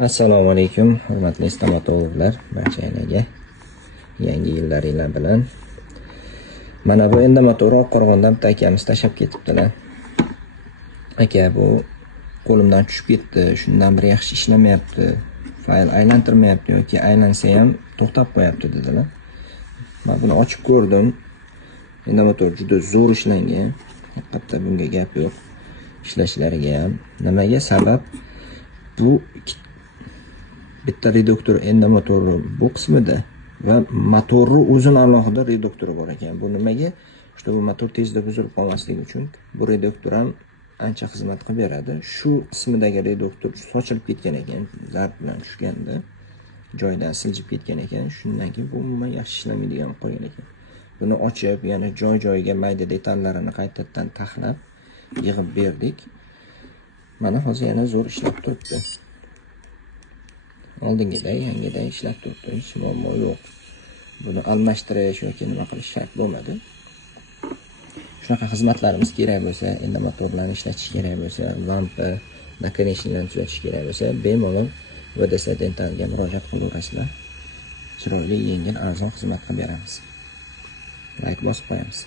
Assalomu alaykum, hurmatli stomatologlar, barchanglarga yangi yillaringlar bilan. Mana bu endi motor Oqqo'rg'ondan bitta akamiz tashab ketibdilar. Aka, bu qo'limdan tushib ketdi, shundan beri yaxshi ishlamayapti. Fayl aylantirmayapti yoki aylansa ham to'xtab qo'yapti dedilar. Men buni ochib ko'rdim. Endi motor juda zo'r ishlangan. Haqiqatda bunga gap yo'q. Ishlashlariga ham. Nimaga sabab? Bu bitta reduktor endi motori bu qismida va motorni o'zini alohida reduktori bor ekan. Bu nimaga? Bu motor tezda buzilib qolmasligi uchun bu reduktor ham ancha xizmat qilib beradi. Shu qismidagi reduktor sochilib ketgan ekan, zarb bilan tushganda joydan siljib ketgan ekan. Shundan keyin bu umuman yaxshi ishlamaydigan qolgan ekan. Buni ochib, yana joy-joyiga mayda detallarini qaytadan taxlab yig'ib berdik. Mana hozir yana zo'r ishlab turibdi. Oldingiday, yangiday ishlab turibdi, hech muammo yo'q. Buni almashtirish yoki nima qilish shart bo'lmadi. Shunaqa xizmatlarimiz kerak bo'lsa, endi motor bilan ishlatish kerak bo'lsa, lampa, nakonechniklarni tuzatish kerak bo'lsa, bemalol VDS Dentalga murojaat qilaverasizlar. Chiroyli, yengil, arzon xizmat qilib beramiz. Like bosib qo'yamiz.